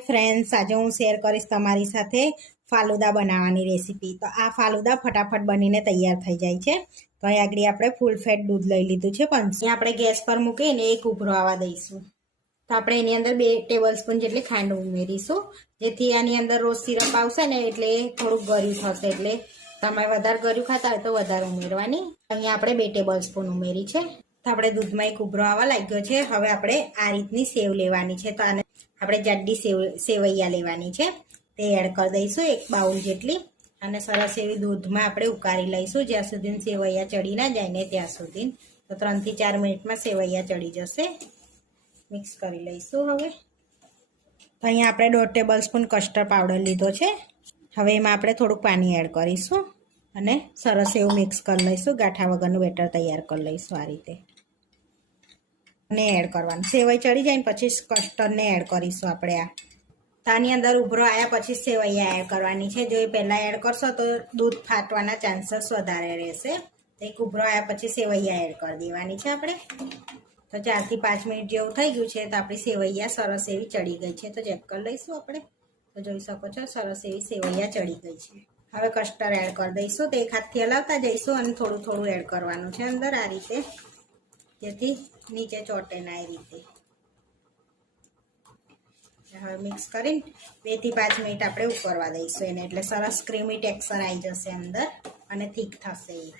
Hi friends, આજે હું share કરીશ તમારી સાથે ફાલુદા બનાવવાની રેસીપી। તો આ ફાલુદા ફટાફટ બનીને તૈયાર થઈ જાય છે। તો અહીં આગળ આપણે ફૂલ ફેટ દૂધ લઈ લીધું છે 500। આપણે ગેસ પર મૂકીને એક ઉભરો આવવા દઈશું। તો આપણે એની અંદર 2 ટેબલ સ્પૂન જેટલી ખાંડ ઉમેરીશું, જેથી આની અંદર રોઝ સિરપ આવશે ને એટલે થોડુંક ગળ્યું થશે। એટલે તમે વધારે ગળ્યું ખાતા હોય તો વધારે ઉમેરવાની। અહીંયા આપણે 2 ટેબલ સ્પૂન ઉમેરી છે। તો આપણે દૂધમાં એક ઉભરો આવવા લાગ્યો છે। હવે આપણે આ રીતની સેવ લેવાની છે। તો આને આપણે જાડી સેવૈયા લેવાની છે, તે એડ કરી દઈશું 1 બાઉલ જેટલી, અને સરસ એવી દૂધમાં આપણે ઉકાળી લઈશું જ્યાં સુધી સેવૈયા ચડી ના જાય ને ત્યાં સુધી। તો 3 થી 4 મિનિટમાં સેવૈયા ચડી જશે। મિક્સ કરી લઈશું। હવે તો અહીંયા આપણે 1.5 ટેબલ સ્પૂન કસ્ટર્ડ પાવડર લીધો છે। હવે એમાં આપણે થોડુંક પાણી એડ કરીશું અને સરસ એવું મિક્સ કરી લઈશું। ગાંઠા વગરનું બેટર તૈયાર કરી લઈશું આ રીતે, ને એડ કરવાનું। સેવઈ ચડી જાય ને પછી કસ્ટર્ડને એડ કરીશું આપણે। આની અંદર ઉભરો આવ્યા પછી સેવૈયા એડ કરવાની છે। જો એ પહેલાં એડ કરશો તો દૂધ ફાટવાના ચાન્સીસ વધારે રહેશે। એક ઉભરો આવ્યા પછી સેવૈયા એડ કરી દેવાની છે આપણે। તો 4 થી 5 મિનિટ જેવું થઈ ગયું છે, તો આપણી સેવૈયા સરસ એવી ચડી ગઈ છે। તો ચેક કરી લઈશું આપણે। તો જોઈ શકો છો સરસ એવી સેવૈયા ચડી ગઈ છે। હવે કસ્ટર્ડ એડ કરી દઈશું। તો એક હાથથી હલાવતા જઈશું અને થોડું થોડું એડ કરવાનું છે અંદર આ રીતે, જેથી નીચે ચોટે ના એ રીતે। હવે મિક્સ કરીને 2 થી 5 મિનિટ આપણે ઉકળવા દઈશું એને, એટલે સરસ ક્રીમી ટેક્સચર આવી જશે અંદર અને થીક થશે એ।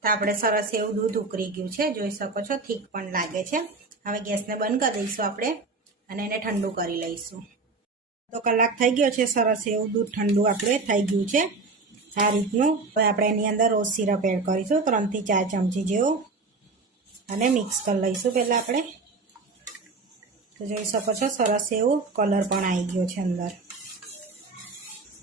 તો આપણે સરસ એવું દૂધ ઉકળી ગયું છે, જોઈ શકો છો થીક પણ લાગે છે। હવે ગેસને બંધ કરી દઈશું આપણે અને એને ઠંડુ કરી લઈશું। તો કલાક થઈ ગયો છે, સરસ એવું દૂધ ઠંડુ આપણે થઈ ગયું છે આ રીતનું। હવે આપણે એની અંદર રોઝ સિરપ એડ કરીશું 3 થી 4 ચમચી જેવું, અને મિક્સ કરી લઈશું પહેલાં આપણે। તો જોઈ શકો છો સરસ એવું કલર પણ આવી ગયો છે અંદર।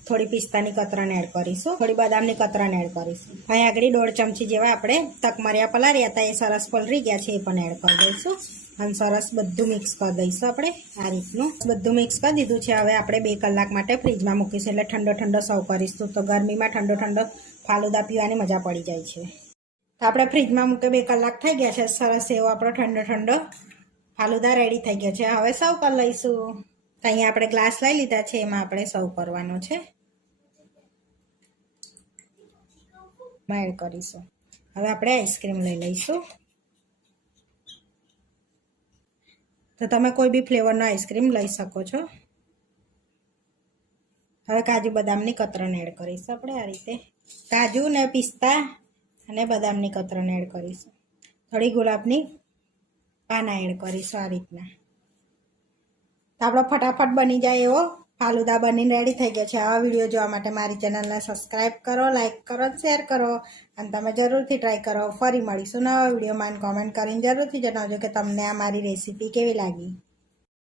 થોડી પિસ્તાની કતરણ એડ કરીશું, થોડી બદામની કતરણ એડ કરીશું। અહીં આગળ 1.5 ચમચી જેવા આપણે તકમરિયા પલાળ્યા હતા, એ સરસ પલળી ગયા છે, એ પણ એડ કરી દઈશું અને સરસ બધું મિક્સ કરી દઈશું આપણે આ રીતનું। બધું મિક્સ કરી દીધું છે। હવે આપણે 2 કલાક માટે ફ્રીજમાં મૂકીશું, એટલે ઠંડો ઠંડો સર્વ કરીશું। તો ગરમીમાં ઠંડો ઠંડો ફાલુદા પીવાની મજા પડી જાય છે। તો આપણે ફ્રીજમાં મૂકે 2 કલાક થઈ ગયા છે, સરસ એવો આપણો ઠંડો ઠંડો ફાલુદા રેડી થઈ ગયો છે। હવે સર્વ કરી લઈશું। તો અહીંયા આપણે ગ્લાસ લઈ લીધા છે, એમાં આપણે સર્વ કરવાનો છે, એડ કરીશું। હવે આપણે આઈસ્ક્રીમ લઈ લઈશું। તો તમે કોઈ બી ફ્લેવરનો આઈસ્ક્રીમ લઈ શકો છો। હવે કાજુ બદામની કતરણ એડ કરીશું આપણે આ રીતે, કાજુ ને પિસ્તા અને બદામની કતરણ એડ કરીશું। થોડી ગુલાબની પાના એડ કરીશું આ રીતના। તો આપણો ફટાફટ બની જાય એવો ફાલુદા બનીને રેડી થઈ ગયો છે। આવા વિડીયો જોવા માટે મારી ચેનલને સબસ્ક્રાઈબ કરો, લાઈક કરો, શેર કરો, અને તમે જરૂરથી ટ્રાય કરો। ફરી મળીશું નવા વિડીયોમાં। કોમેન્ટ કરીને જરૂરથી જણાવજો કે તમને આ મારી રેસીપી કેવી લાગી।